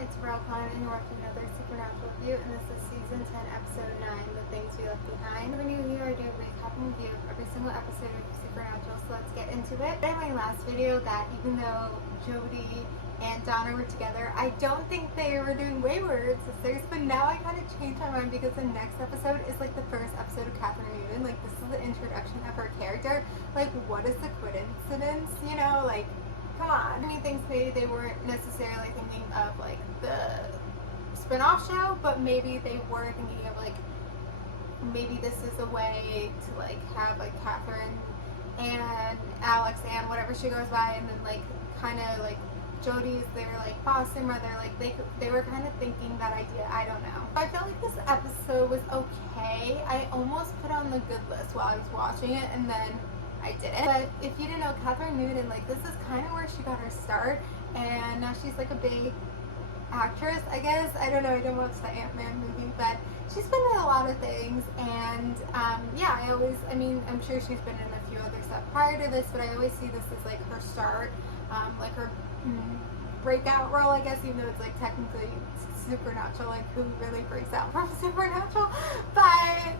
it's Brooklyn and you're watching another Supernatural review, and this is season 10, episode 9, The Things We Left Behind. When you're here, I do a recap and review of every single episode of Supernatural, so let's get into it. In my last video, that even though Jody and Donna were together, I don't think they were doing Wayward Sisters, but now I kind of changed my mind because the next episode is like the first episode of Catherine Newton. Like, this is the introduction of her character. Like, what is the coincidence, you know? Like, come on. I mean, things maybe they weren't necessarily thinking of like the spin-off show, but maybe they were thinking of like, maybe this is a way to like have like Catherine and Alex and whatever she goes by, and then like kind of like Jody's their like foster mother. Like they were kind of thinking that idea. I don't know. I felt like this episode was okay. I almost put on the good list while I was watching it, and then I didn't. But if you didn't know, Catherine Newton, like, this is kind of where she got her start, and now she's like a big actress, I guess. I don't know, I don't watch the Ant-Man movie, but she's been in a lot of things, and yeah, I mean, I'm sure she's been in a few other stuff prior to this, but I always see this as like her start, like her breakout role, I guess, even though it's like technically Supernatural, like who really breaks out from Supernatural, but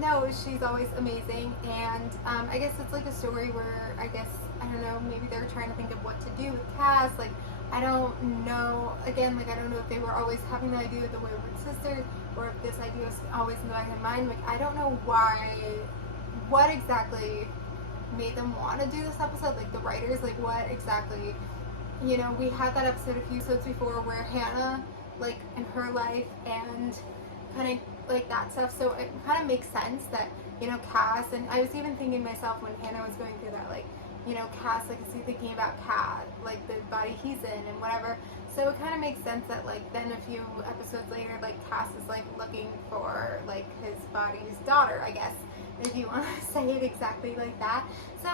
no, she's always amazing, and I guess it's like a story where I don't know, maybe they were trying to think of what to do with Cass. Like, I don't know, again, like I don't know if they were always having the idea of the Wayward Sisters, or if this idea was always in the back of their mind. Like, I don't know what exactly made them want to do this episode, like the writers, like what exactly, you know, we had that episode a few episodes before where Hannah, like in her life and kind of like that stuff, so it kind of makes sense that, you know, Cass, and I was even thinking myself when Hannah was going through that, like, you know, Cass, like, is he thinking about Kat, like the body he's in and whatever, so it kind of makes sense that like then a few episodes later, like Cass is like looking for like his body's daughter, I guess, if you want to say it exactly like that. So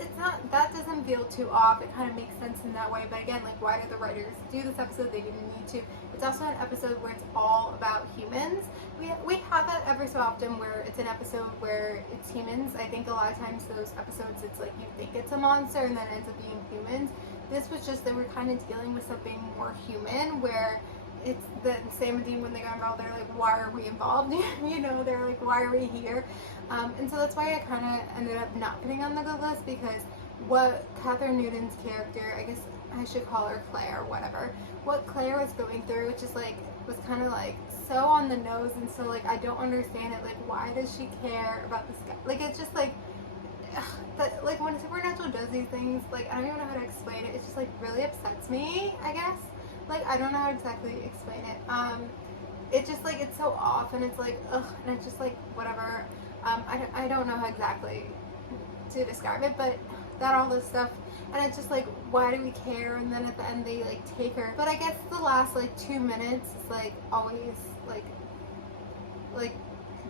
it's not, that doesn't feel too off. It kind of makes sense in that way. But again, like, why did the writers do this episode? They didn't need to. It's also an episode where it's all about humans. We have that every so often where it's an episode where it's humans. I think a lot of times those episodes, it's like you think it's a monster and then it ends up being humans. This was just, they were kind of dealing with something more human, where it's the Sam and Dean, when they got involved, they're like, why are we involved? You know, they're like, why are we here? And so that's why I kind of ended up not putting on the good list, because what Catherine Newton's character, I guess I should call her Claire or whatever, what Claire was going through, which is like, was kind of like so on the nose, and so like I don't understand it. Like, why does she care about this guy? Like, it's just like, that, like when Supernatural does these things, like I don't even know how to explain it. It just like really upsets me, I guess. Like, I don't know how to exactly explain it. It just like, it's so off, and it's like, ugh, and it's just like whatever. I don't know how exactly to describe it, but that all this stuff, and it's just like, why do we care? And then at the end they like take her, but I guess the last like 2 minutes is like always like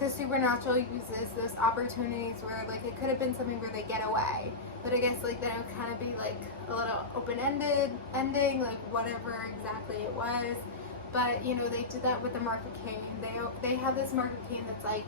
the Supernatural uses those opportunities where like it could have been something where they get away, but I guess like then it would kind of be like a little open-ended ending, like whatever exactly it was. But you know, they did that with the Mark of Cain. They have this Mark of Cain that's like,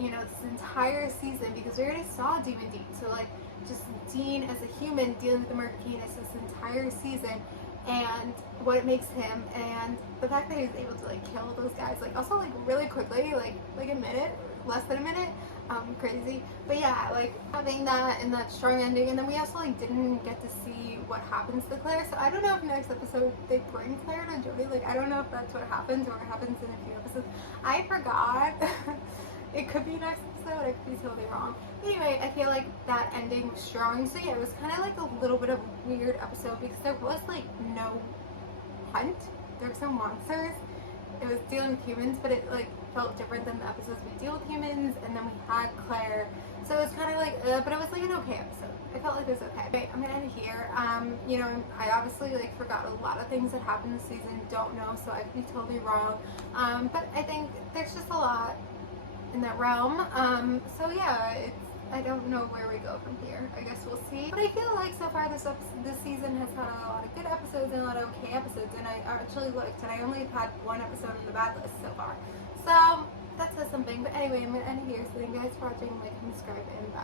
you know, this entire season, because we already saw Demon Dean, so like just Dean as a human dealing with the Mark of Cain is this entire season, and what it makes him, and the fact that he was able to like kill those guys, like also like really quickly, like a minute, less than a minute, crazy. But yeah, like having that and that strong ending, and then we also like didn't get to see what happens to Claire, so I don't know if next episode they bring Claire to Jody. Like, I don't know if that's what happens, or it happens in a few episodes. I forgot. It could be next episode, I could be totally wrong. Anyway, I feel like that ending was strong. So yeah, it was kind of like a little bit of a weird episode, because there was like no hunt, there was no monsters. It was dealing with humans, but it like felt different than the episodes we deal with humans, and then we had Claire. So it was kind of like, but it was like an okay episode. I felt like it was okay. Okay, I'm gonna end it here. You know, I obviously like forgot a lot of things that happened this season, don't know, so I could be totally wrong. But I think there's just a lot in that realm. So yeah, I don't know where we go from here. I guess we'll see. But I feel like so far this season has had a lot of good episodes and a lot of okay episodes, and I actually looked, and I only have had one episode on the bad list so far. So that says something. But anyway, I'm gonna end it here. So thank you guys for watching, like, and subscribe, and bye.